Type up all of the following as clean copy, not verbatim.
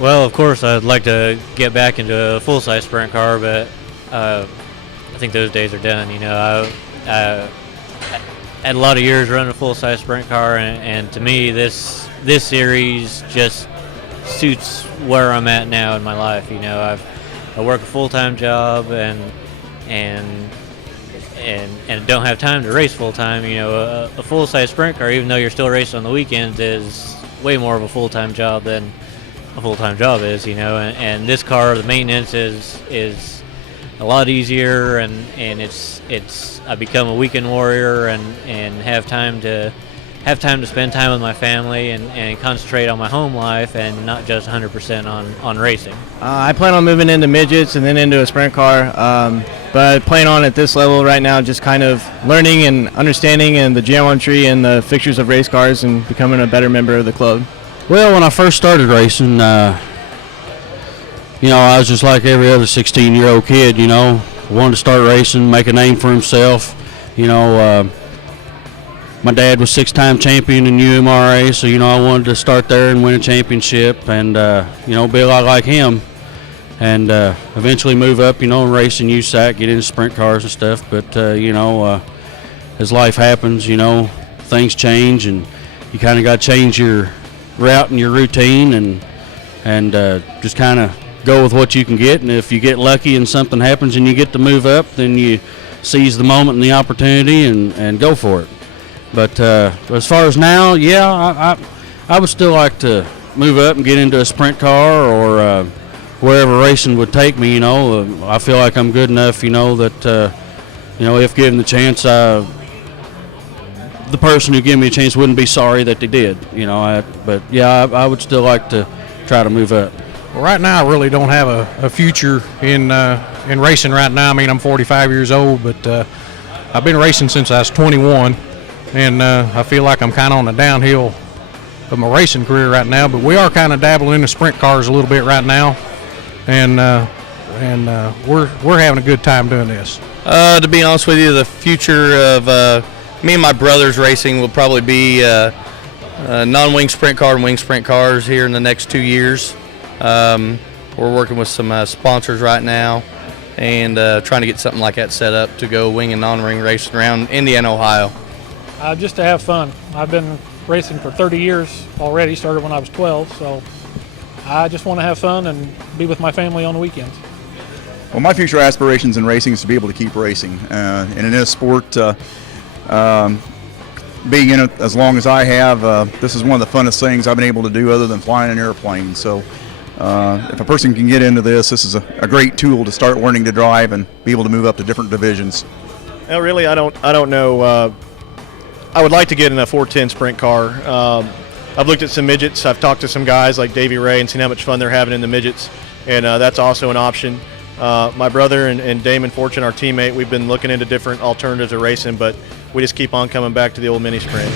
Well, of course, I'd like to get back into a full-size sprint car, but I think those days are done. I had a lot of years running a full-size sprint car, and to me, this series just suits where I'm at now in my life. I work a full-time job and don't have time to race full-time. A full-size sprint car, even though you're still racing on the weekends, is way more of a full-time job than a full-time job is. And this car, the maintenance is a lot easier, and it's I become a weekend warrior and have time to spend time with my family and concentrate on my home life and not just 100% on racing. I plan on moving into midgets and then into a sprint car, but I plan on at this level right now just kind of learning and understanding and the geometry and the fixtures of race cars and becoming a better member of the club. Well, when I first started racing, I was just like every other 16-year-old kid, wanted to start racing, make a name for himself. My dad was 6-time champion in UMRA, so, I wanted to start there and win a championship and, be a lot like him. And eventually move up, and race in USAC, get into sprint cars and stuff. But, as life happens, things change and you kind of got to change your route and your routine and just kind of go with what you can get. And if you get lucky and something happens and you get to move up, then you seize the moment and the opportunity and go for it. But as far as now, I would still like to move up and get into a sprint car or wherever racing would take me. I feel like I'm good enough, that if given the chance, the person who gave me a chance wouldn't be sorry that they did. I would still like to try to move up. Well, right now, I really don't have a future in racing right now. I mean, I'm 45 years old, but I've been racing since I was 21, and I feel like I'm kind of on the downhill of my racing career right now. But we are kind of dabbling in the sprint cars a little bit right now, and we're having a good time doing this. To be honest with you, the future of me and my brother's racing will probably be non-wing sprint car and wing sprint cars here in the next 2 years. We're working with some sponsors right now and trying to get something like that set up to go wing and non-wing racing around Indiana, Ohio. Just to have fun. I've been racing for 30 years already, started when I was 12, so I just want to have fun and be with my family on the weekends. Well, my future aspirations in racing is to be able to keep racing. And in this sport, being in it as long as I have, this is one of the funnest things I've been able to do other than flying an airplane. So if a person can get into this is a great tool to start learning to drive and be able to move up to different divisions. Well, really, I don't know. I would like to get in a 410 sprint car. I've looked at some midgets. I've talked to some guys like Davey Ray and seen how much fun they're having in the midgets, and that's also an option. My brother and Damon Fortune, our teammate, we've been looking into different alternatives of racing, but we just keep on coming back to the old mini sprint.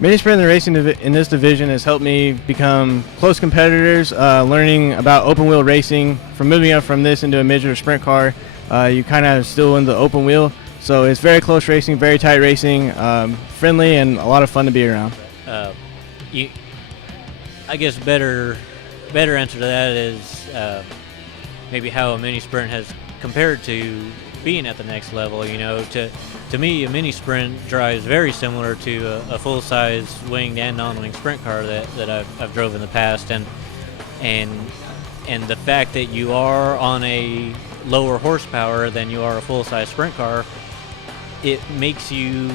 Mini sprint and the racing in this division has helped me become close competitors, learning about open wheel racing. From moving up from this into a midget or sprint car, you kind of still in the open wheel. So it's very close racing, very tight racing, friendly, and a lot of fun to be around. I guess better answer to that is maybe how a mini sprint has compared to being at the next level. To me, a mini sprint drives very similar to a full-size winged and non-winged sprint car that I've drove in the past, and the fact that you are on a lower horsepower than you are a full-size sprint car, it makes you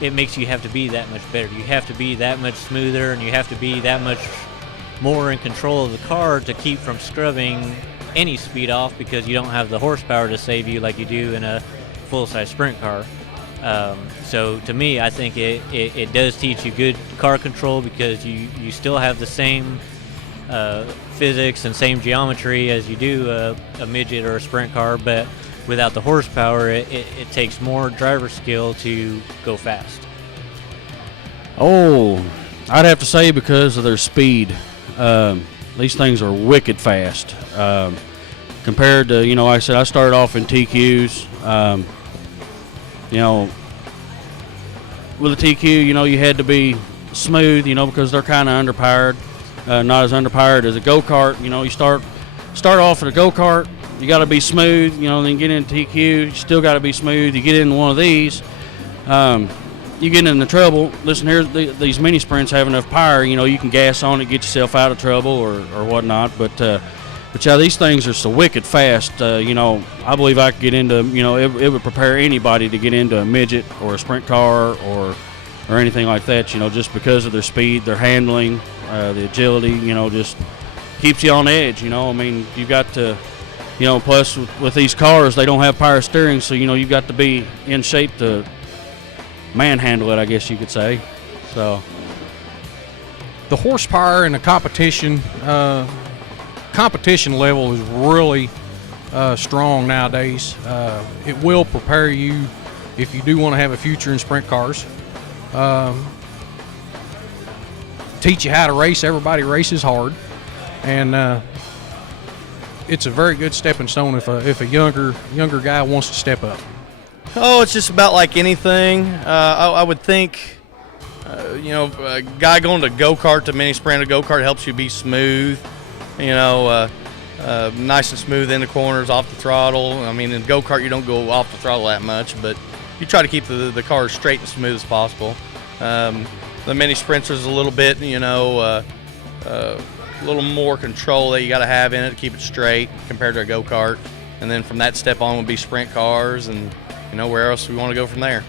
have to be that much better. You have to be that much smoother, and you have to be that much more in control of the car to keep from scrubbing any speed off, because you don't have the horsepower to save you like you do in a full-size sprint car. So to me, I think it does teach you good car control, because you still have the same physics and same geometry as you do a midget or a sprint car, but without the horsepower, it takes more driver skill to go fast. Oh, I'd have to say because of their speed. These things are wicked fast. Compared to, like I said, I started off in TQs. With a TQ, you had to be smooth, because they're kind of underpowered, not as underpowered as a go-kart. You start off at a go-kart, you got to be smooth, then get into TQ, you still got to be smooth. You get into one of these, you get into trouble. Listen here, these mini sprints have enough power, you can gas on it, get yourself out of trouble or whatnot, but yeah, these things are so wicked fast. I believe I could get into, it would prepare anybody to get into a midget or a sprint car or anything like that, just because of their speed, their handling, the agility, just keeps you on edge, you've got to, plus with these cars, they don't have power steering, so, you've got to be in shape to manhandle it, I guess you could say. So the horsepower and the competition level is really strong nowadays. It will prepare you if you do want to have a future in sprint cars. Teach you how to race. Everybody races hard, and it's a very good stepping stone if a younger guy wants to step up. Oh, it's just about like anything. I would think, a guy going to go-kart to mini sprint, a go-kart helps you be smooth, nice and smooth in the corners, off the throttle. In go-kart you don't go off the throttle that much, but you try to keep the car straight and smooth as possible. The mini sprints is a little bit, a little more control that you got to have in it to keep it straight compared to a go-kart. And then from that step on would be sprint cars, and where else we want to go from there.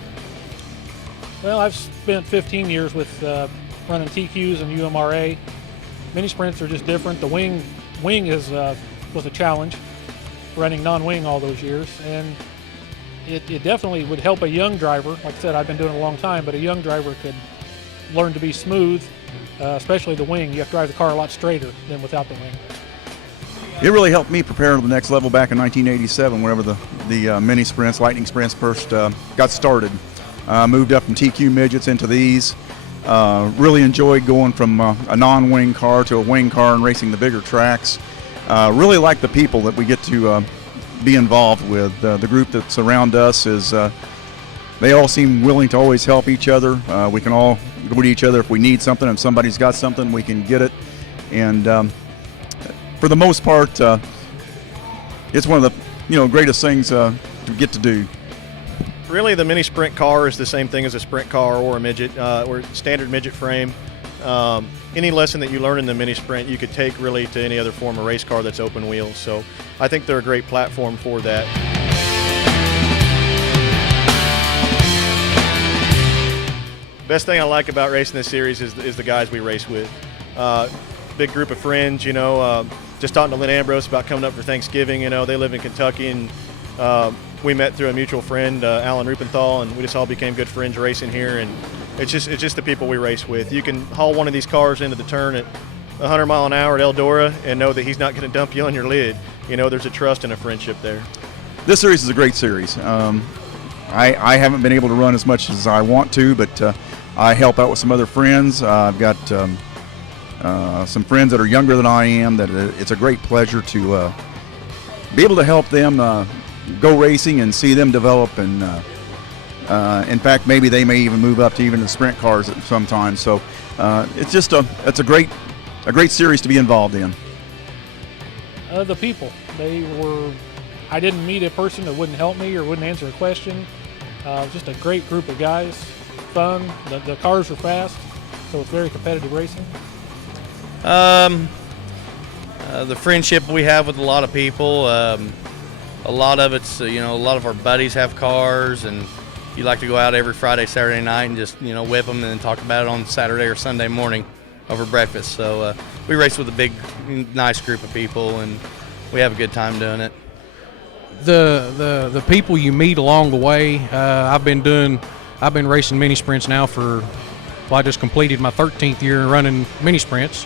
Well, I've spent 15 years with running TQs and UMRA. Mini sprints are just different. The wing was a challenge, running non-wing all those years, and it definitely would help a young driver. Like I said, I've been doing it a long time, but a young driver could learn to be smooth, especially the wing. You have to drive the car a lot straighter than without the wing. It really helped me prepare for the next level back in 1987, whenever the mini sprints, lightning sprints first got started. Moved up from TQ midgets into these. Really enjoyed going from a non-wing car to a wing car and racing the bigger tracks. Really like the people that we get to be involved with. The group that's around us is, they all seem willing to always help each other. We can all go to each other if we need something. If somebody's got something, we can get it. And for the most part, it's one of the greatest things to get to do. Really, the mini sprint car is the same thing as a sprint car or a midget, or standard midget frame. Any lesson that you learn in the mini sprint, you could take really to any other form of race car that's open wheels. So I think they're a great platform for that. Best thing I like about racing this series is the guys we race with. Big group of friends, just talking to Lynn Ambrose about coming up for Thanksgiving. They live in Kentucky, and we met through a mutual friend, Alan Rupenthal, and we just all became good friends racing here. And it's just the people we race with. You can haul one of these cars into the turn at 100 mile an hour at Eldora and know that he's not going to dump you on your lid. There's a trust and a friendship there. This series is a great series. I haven't been able to run as much as I want to, but I help out with some other friends. I've got some friends that are younger than I am that it's a great pleasure to be able to help them go racing and see them develop, and in fact maybe they may even move up to even the sprint cars sometimes. So it's a great series to be involved in. The people, I didn't meet a person that wouldn't help me or wouldn't answer a question. Just a great group of guys, fun. The cars are fast, so it's very competitive racing. The friendship we have with a lot of people, a lot of it's, a lot of our buddies have cars, and you like to go out every Friday, Saturday night and just, whip them and then talk about it on Saturday or Sunday morning over breakfast. So we race with a big, nice group of people, and we have a good time doing it. The people you meet along the way, I've been racing mini sprints now I just completed my 13th year running mini sprints.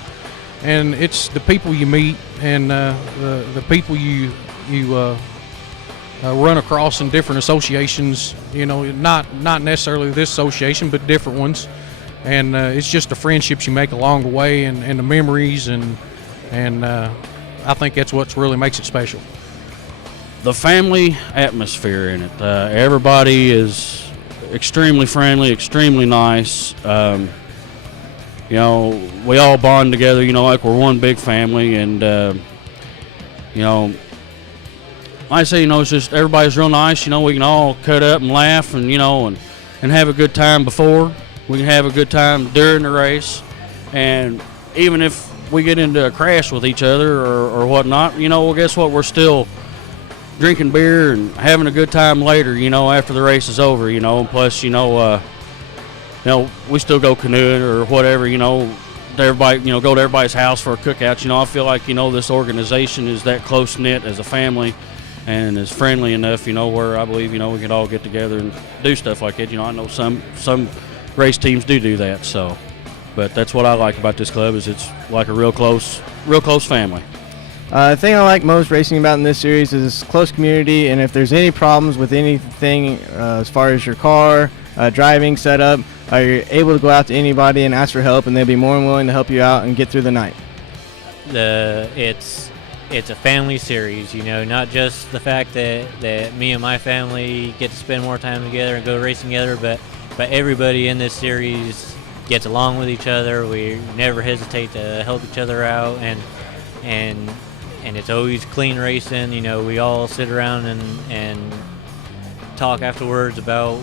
And it's the people you meet and the people you run across in different associations, not necessarily this association, but different ones. And it's just the friendships you make along the way and the memories, and I think that's what really makes it special. The family atmosphere in it. Everybody is extremely friendly, extremely nice. you know, we all bond together, you know, like we're one big family. And, you know, like I say, you know, it's just everybody's real nice. You know, we can all cut up and laugh and, you know, and have a good time before. We can have a good time during the race. And even if we get into a crash with each other or whatnot, you know, well, guess what? We're still drinking beer and having a good time later, you know, after the race is over, you know. And plus, you know, we still go canoeing or whatever, you know, everybody, you know, go to everybody's house for a cookout. You know, I feel like, you know, this organization is that close-knit as a family and is friendly enough, you know, where I believe, you know, we can all get together and do stuff like that. You know, I know some race teams do that, so. But that's what I like about this club is it's like a real close family. The thing I like most racing about in this series is close community, and if there's any problems with anything as far as your car, driving, setup, you're able to go out to anybody and ask for help, and they'll be more than willing to help you out and get through the night. It's a family series, you know, not just the fact that me and my family get to spend more time together and go racing together, but everybody in this series gets along with each other. We never hesitate to help each other out, and it's always clean racing. You know, we all sit around and talk afterwards about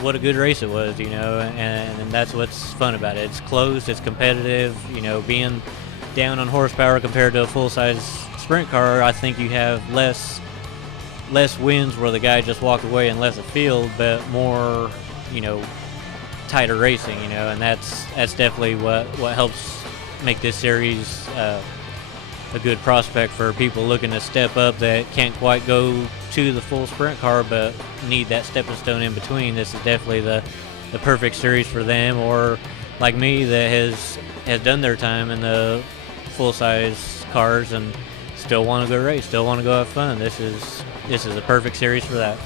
what a good race it was, you know, and that's what's fun about it. It's close, it's competitive, you know, being down on horsepower compared to a full-size sprint car. I think you have less wins where the guy just walked away and left the field, but more, you know, tighter racing, you know, and that's definitely what helps make this series a good prospect for people looking to step up that can't quite go to the full sprint car but need that stepping stone in between. This is definitely the perfect series for them, or like me that has done their time in the full-size cars and still want to go race, still want to go have fun. This is a perfect series for that.